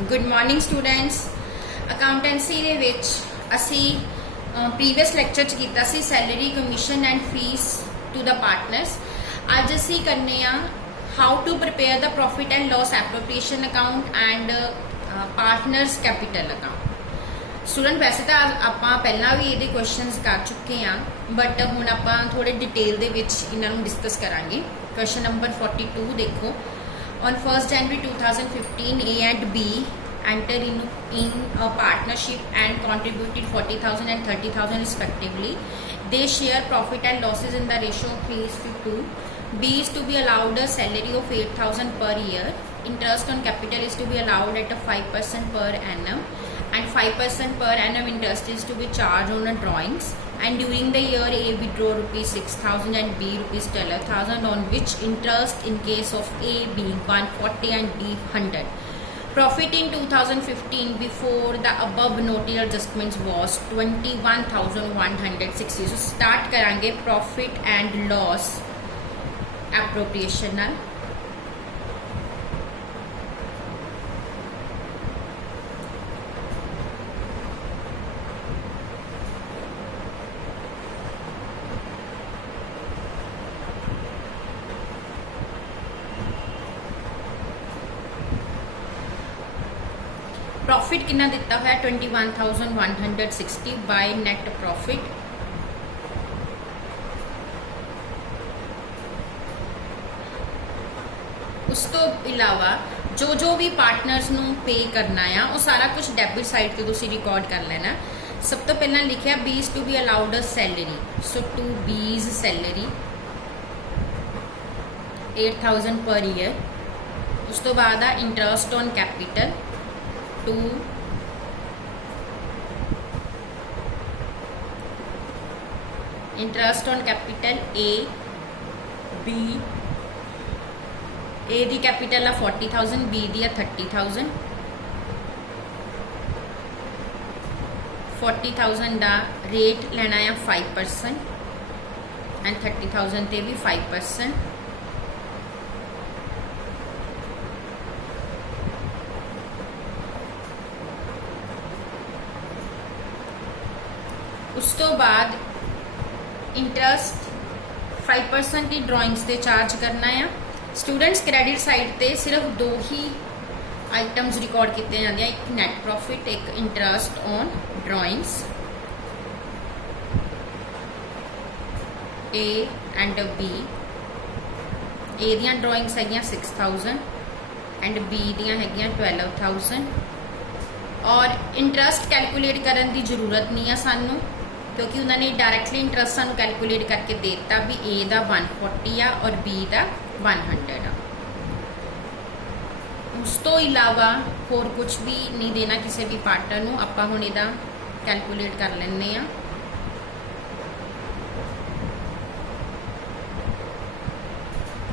Good morning students. Accountancy ਦੇ ਵਿੱਚ ਅਸੀਂ ਪ੍ਰੀਵੀਅਸ ਲੈਕਚਰ 'ਚ ਕੀਤਾ ਸੀ salary commission and fees to the partners. ਅੱਜ ਅਸੀਂ ਕਰਨੇ ਆ how to prepare the profit and loss appropriation account and partners capital account. Student ਵੈਸੇ ਤਾਂ ਆਪਾਂ ਪਹਿਲਾਂ ਵੀ ਇਹਦੇ ਕੁਐਸਚਨਸ ਕਰ ਚੁੱਕੇ ਆ, ਬਟ ਹੁਣ ਆਪਾਂ ਥੋੜੇ ਡਿਟੇਲ ਦੇ ਵਿੱਚ ਇਹਨਾਂ ਨੂੰ ਡਿਸਕਸ ਕਰਾਂਗੇ। ਕੁਐਸਚਨ ਨੰਬਰ 42 ਦੇਖੋ। On 1st January 2015, A and B enter in a partnership and contributed 40,000 and 30,000 respectively. They share profit and losses in the ratio of 3:2. B is to be allowed a salary of 8,000 per year. Interest on capital is to be allowed at a 5% per annum, and 5% per annum interest is to be charged on the drawings. And during the year, A withdraw rupees 6,000 and B rupees 12,000, on which interest in case of A being 140 and B 100. Profit in 2015 before the above noted adjustments was 21,160. So start karange profit and loss appropriation ਨਾਲ। Profit कितना दिता हुआ है 21,160 by net profit. उस तो इलावा जो जो भी पार्टनर्स नू पे करना है वो सारा कुछ डेबिट साइड ते तुसी रिकॉर्ड कर लेना। सब तो पहला लिखा B's to be allowed a salary, so to B's salary 8,000 per year. उस तो बाद interest on capital to interest on capital A B. A दी कैपिटल 40,000, बी दी 30,000। 40,000 का रेट लेना है 5% एंड 30,000 ते भी 5%। उस तो बाद इंटरेस्ट 5% की ड्राइंग्स ते चार्ज करना है। स्टूडेंट्स क्रेडिट साइड ते सिर्फ दो ही आइटम्स रिकॉर्ड किए जाते हैं, एक नैट प्रॉफिट, एक interest on drawings. A and B, A दियां ड्राइंग्स है 6,000 एंड बी दियां है 12,000। और इंटरेस्ट कैलकुलेट करने की जरूरत नहीं है सानू, क्योंकि उन्होंने डायरैक्टली इंटरेस्ट सानू कैलकुलेट करके देता भी ए का 140 आ और बी का 100 आ। उस तो इलावा होर कुछ भी नहीं देना किसी भी पार्टनर नू। आपां हुण इहदा कैलकुलेट कर लैंदे आ।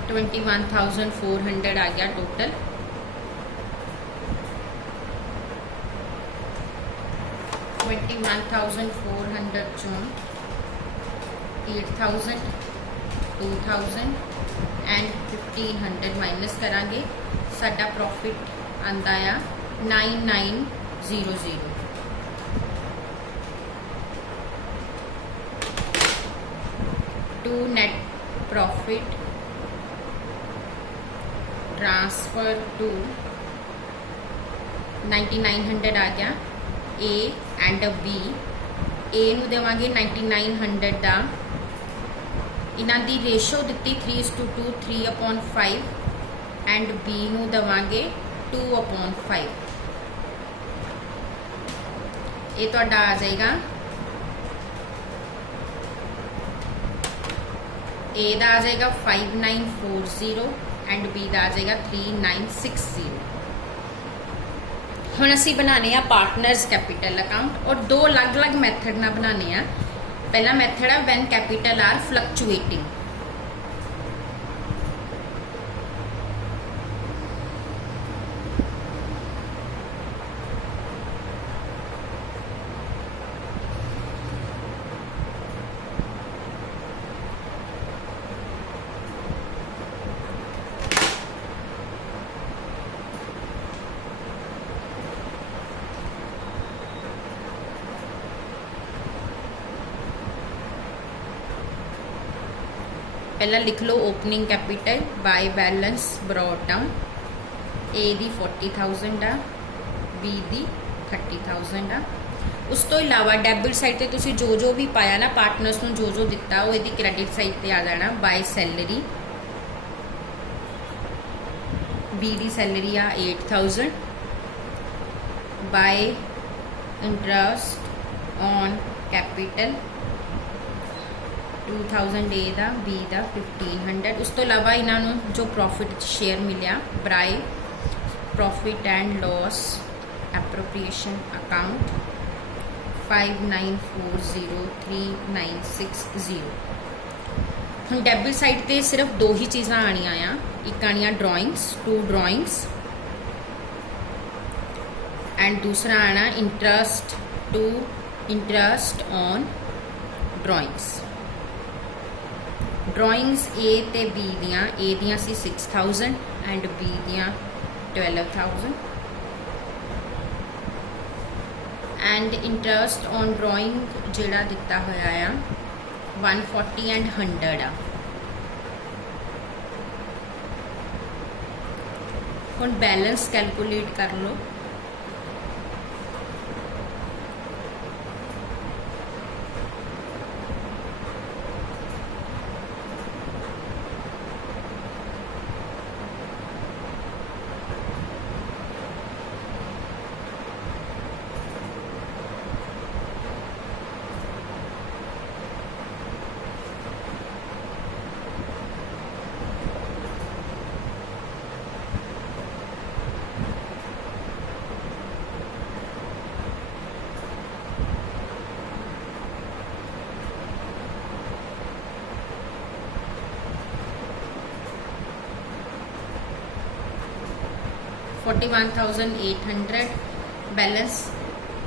$21,400 आ गया टोटल। $21,400 चों 8,000, 2,000 एंड 1,500 माइनस करांगे। साडा प्रॉफिट आंदा आ 9,900। To net profit transfer to 9,900 आ गया। ए एंड बी, ए नू देवांगे 9,900 का। इन्हां दी रेशो दिती 3:2, 3/5 एंड बी नू देवांगे 2/5। ये तुहाडा आ जाएगा ए दा आ जाएगा 5,940 एंड बी दा आ जाएगा 3,960। हुण असी बनाने आ पार्टनर्स कैपिटल अकाउंट और दो अलग अलग मैथड ना बनाने आ। पहला मैथड है व्हेन कैपिटल आर फ्लक्चुएटिंग। पहला लिख लो opening capital by balance brought down. A दी 40,000 आ, बी दी 30,000 आ। उस तो इलावा डेबिट साइड ते तुसी जो जो भी पाया ना पार्टनर्स नूं जो जो दिता वो इहदी क्रेडिट साइड ते आ जाना। बाय सैलरी, बी दी सैलरी आ 8,000, by interest on capital 2,000 A दा, बी दा 1,500। उस तो इलावा इन्हों जो प्रॉफिट शेयर मिलिया by profit and loss appropriation account 59403960। हम डेबिट साइड ते सिर्फ दो ही चीज़ां आनियां आ, एक आनिया ड्राइंग्स 2 ड्राइंग्स एंड दूसरा आना interest 2 interest on drawings. Drawings A ते बी दियां, ए दियां सी 6,000 एंड बी दियां 12,000 एंड इंटरस्ट ऑन ड्राइंग जिहड़ा दिता होया आ 140 एंड 100 आ। हुण बैलेंस कैलकुलेट कर लो। $41,800 बैलेंस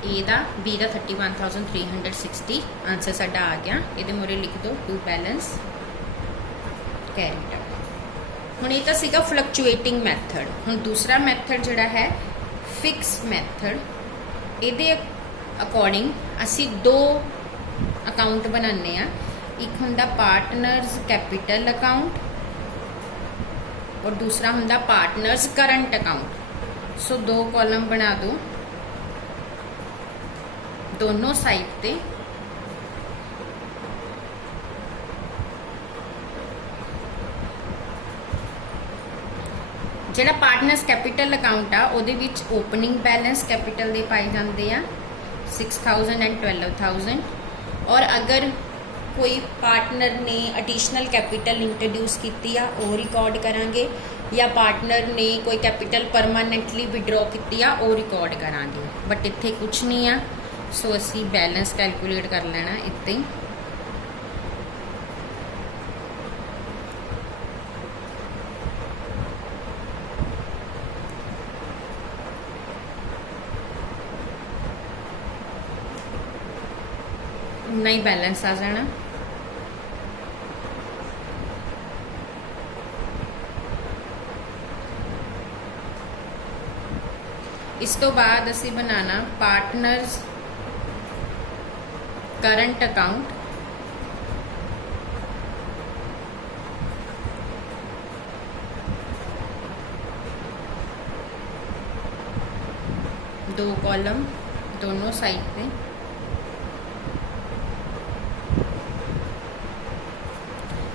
ए दा, बी दा 31,360। आंसर साडा आ गया। ये मोरे लिख दो टू बैलेंस कैरिड। हुण ये तो सीगा फ्लक्चुएटिंग मैथड। हुण दूसरा मैथड जिहड़ा है फिक्स मैथड, ये अकॉर्डिंग असी दो अकाउंट बनाने आ। एक हुंदा पार्टनर्स कैपिटल अकाउंट और दूसरा हुंदा पार्टनर्स करंट अकाउंट। सो दो कॉलम बना दो दोनों साइड पे। जिहड़ा पार्टनर्स कैपिटल अकाउंट आ उहदे विच ओपनिंग बैलेंस कैपिटल दे पाए जाते हैं 6,000 एंड 12,000। और अगर कोई पार्टनर ने एडिशनल कैपिटल इंट्रोड्यूस की आ वो रिकॉर्ड करांगे, या पार्टनर ने कोई कैपिटल परमानेंटली विड्रॉ की आ वो रिकॉर्ड करांगे। बट इत्थे कुछ नहीं आ, सो असी बैलेंस कैलकुलेट कर लेना इत्ते ही। नहीं बैलेंस आ जाना। इस तो बाद असी बनाना पार्टनर्स करंट अकाउंट। दो कॉलम दोनों साइड पे।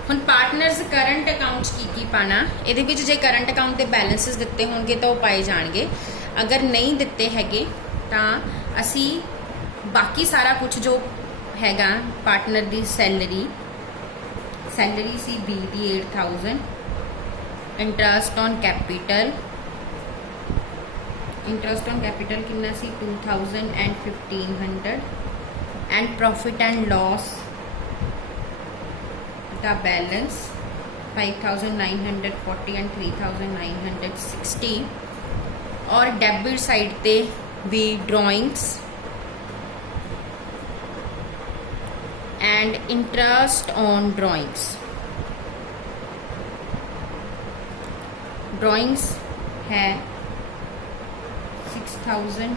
हुण पार्टनर्स करंट अकाउंट्स की पाना, ये जे करंट अकाउंट के बैलेंसिस दिते होंगे तो पाए जाएंगे। अगर नहीं दिते हैगे तो असी बाकी सारा कुछ जो हैगा पार्टनर दी सैलरी सी बी दी 8,000, इंटरस्ट ऑन कैपिटल कितना सी 2,000 and 1,500 and profit and loss the balance 5,940 and 3,960। और डेबिट साइड पे भी drawings and interest on drawings है 6,000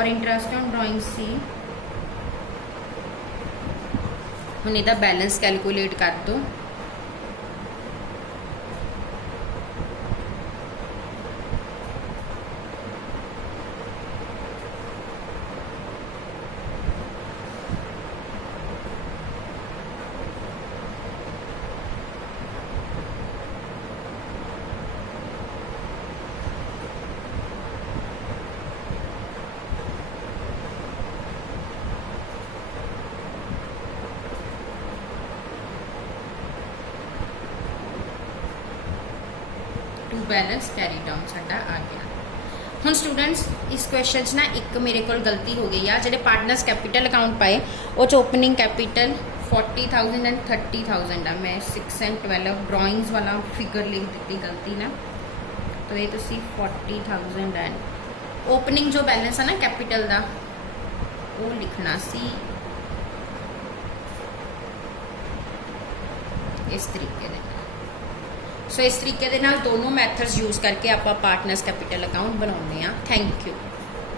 और इंटरेस्ट ऑन ड्राइंग सी। हुण इहदा बैलेंस कैलकुलेट कर दो। टू बैलेंस कैरी डाउन साडा आ गया। हुण स्टूडेंट्स इस क्वेश्चन च ना एक मेरे को गलती हो गई आ, जिहड़े पार्टनर्स कैपिटल अकाउंट पाए वो च ओपनिंग कैपिटल 40,000 एंड 30,000 आ। मैं 6 एंड 12 ड्राइंग्स वाला फिगर लिख दी गलती ना, तो ये तुसी 40,000 एंड ओपनिंग जो बैलेंस है ना कैपिटल का वो लिखना सी इस तरीके दे। सो इस तरीके दे नाल दोनों मैथड्स यूज़ करके आप पार्टनर्स कैपिटल अकाउंट बनाने। Thank you.